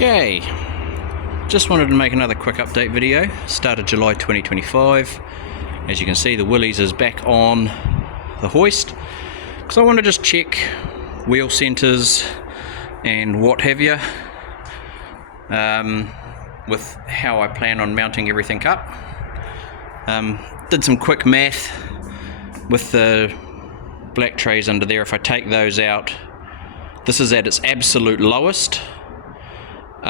Okay, just wanted to make another quick update video. Started July 2025. As you can see, the Willys is back on the hoist because I want to just check wheel centers and what have you with how I plan on mounting everything up. Did some quick math with the black trays under there. If I take those out, this is at its absolute lowest.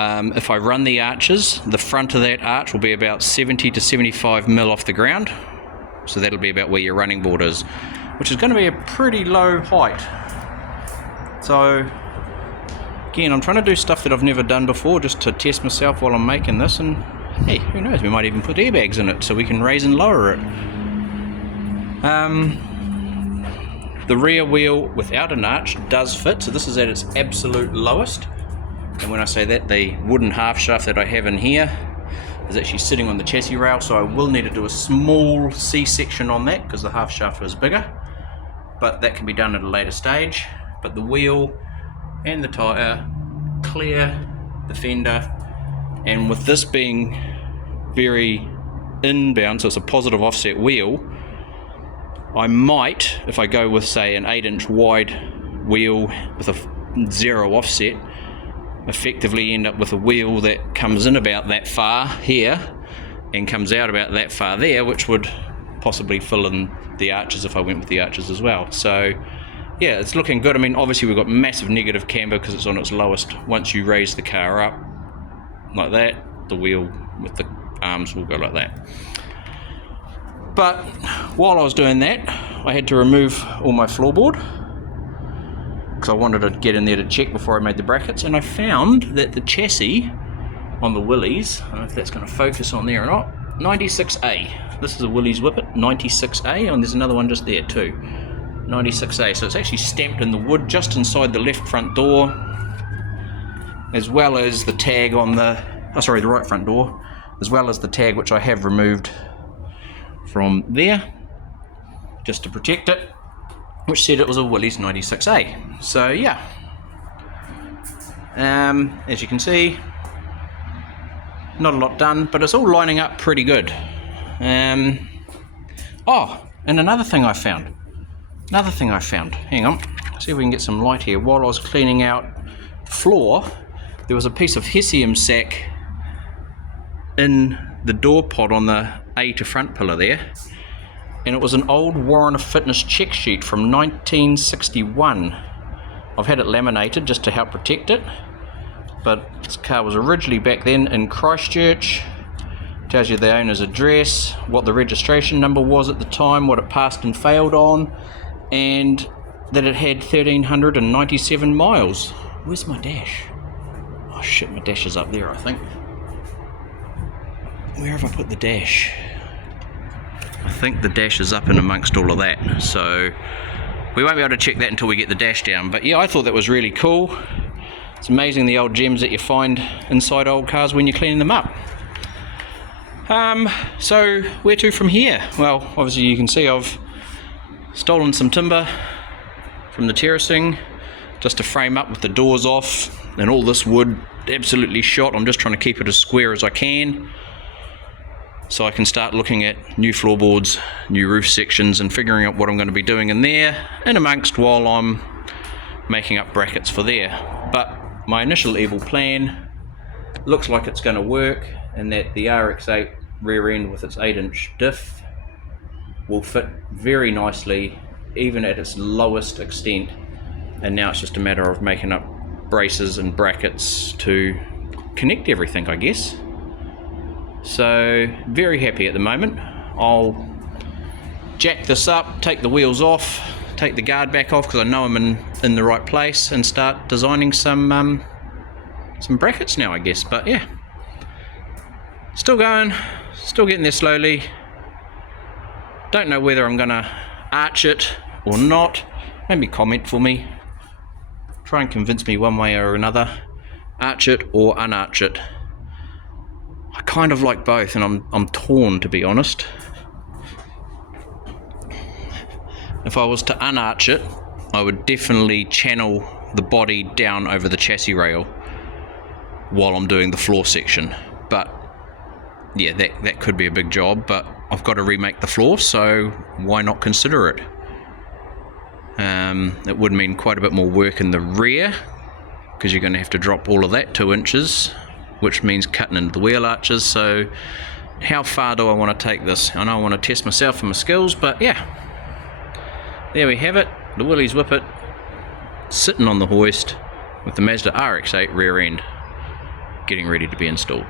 If I run the arches, the front of that arch will be about 70 to 75 mil off the ground, so that'll be about where your running board is, which is going to be a pretty low height. So again, I'm trying to do stuff that I've never done before just to test myself while I'm making this, and hey, who knows, we might even put airbags in it so we can raise and lower it. The rear wheel without an arch does fit, so this is at its absolute lowest. And when I say that, the wooden half shaft that I have in here is actually sitting on the chassis rail, so I will need to do a small C-section on that because the half shaft is bigger, but that can be done at a later stage. But the wheel and the tyre clear the fender, and with this being very inbound, so it's a positive offset wheel, I might, if I go with say an 8-inch wide wheel with a 0 offset, effectively end up with a wheel that comes in about that far here and comes out about that far there, which would possibly fill in the arches if I went with the arches as well. So yeah, it's looking good. I mean, obviously we've got massive negative camber because it's on its lowest. Once you raise the car up like that, the wheel with the arms will go like that. But while I was doing that, I had to remove all my floorboard because I wanted to get in there to check before I made the brackets, and I found that the chassis on the Willys, I don't know if that's going to focus on there or not, 96A. This is a Willys Whippet 96A, and there's another one just there too, 96A. So it's actually stamped in the wood just inside the left front door, as well as the tag on the, the right front door, as well as the tag which I have removed from there just to protect it, which said it was a Willys 96A. So yeah, as you can see, not a lot done, but it's all lining up pretty good. Oh, and another thing I found, hang on, see if we can get some light here. While I was cleaning out the floor, there was a piece of hessium sack in the door pod on the A to front pillar there, and it was an old Warren Fitness check sheet from 1961. I've had it laminated just to help protect it, but this car was originally back then in Christchurch. Tells you the owner's address, what the registration number was at the time, what it passed and failed on, and that it had 1,397 miles. Where's my dash? Oh shit, my dash is up there, I think. Where have I put the dash? I think the dash is up in amongst all of that, so we won't be able to check that until we get the dash down. But yeah, I thought that was really cool. It's amazing the old gems that you find inside old cars when you're cleaning them up. So where to from here? Well, obviously you can see I've stolen some timber from the terracing just to frame up with the doors off, and all this wood absolutely shot. I'm just trying to keep it as square as I can, so I can start looking at new floorboards, new roof sections, and figuring out what I'm going to be doing in there in amongst while I'm making up brackets for there. But my initial evil plan looks like it's going to work, and that the RX-8 rear end with its 8-inch diff will fit very nicely even at its lowest extent, and now it's just a matter of making up braces and brackets to connect everything, I guess. So very happy at the moment. I'll jack this up, take the wheels off, take the guard back off because I know I'm in the right place, and start designing some brackets now, I guess. But yeah, still going, still getting there slowly. Don't know whether I'm gonna arch it or not. Maybe comment for me, try and convince me one way or another, arch it or unarch it. I kind of like both, and I'm torn, to be honest. If I was to unarch it, I would definitely channel the body down over the chassis rail. while I'm doing the floor section. But yeah, that could be a big job, but I've got to remake the floor, so why not consider it? It would mean quite a bit more work in the rear, because you're going to have to drop all of that 2 inches, which means cutting into the wheel arches. So how far do I want to take this? I know I want to test myself and my skills, but yeah, there we have it, the Willys Whippet sitting on the hoist with the Mazda RX-8 rear end getting ready to be installed.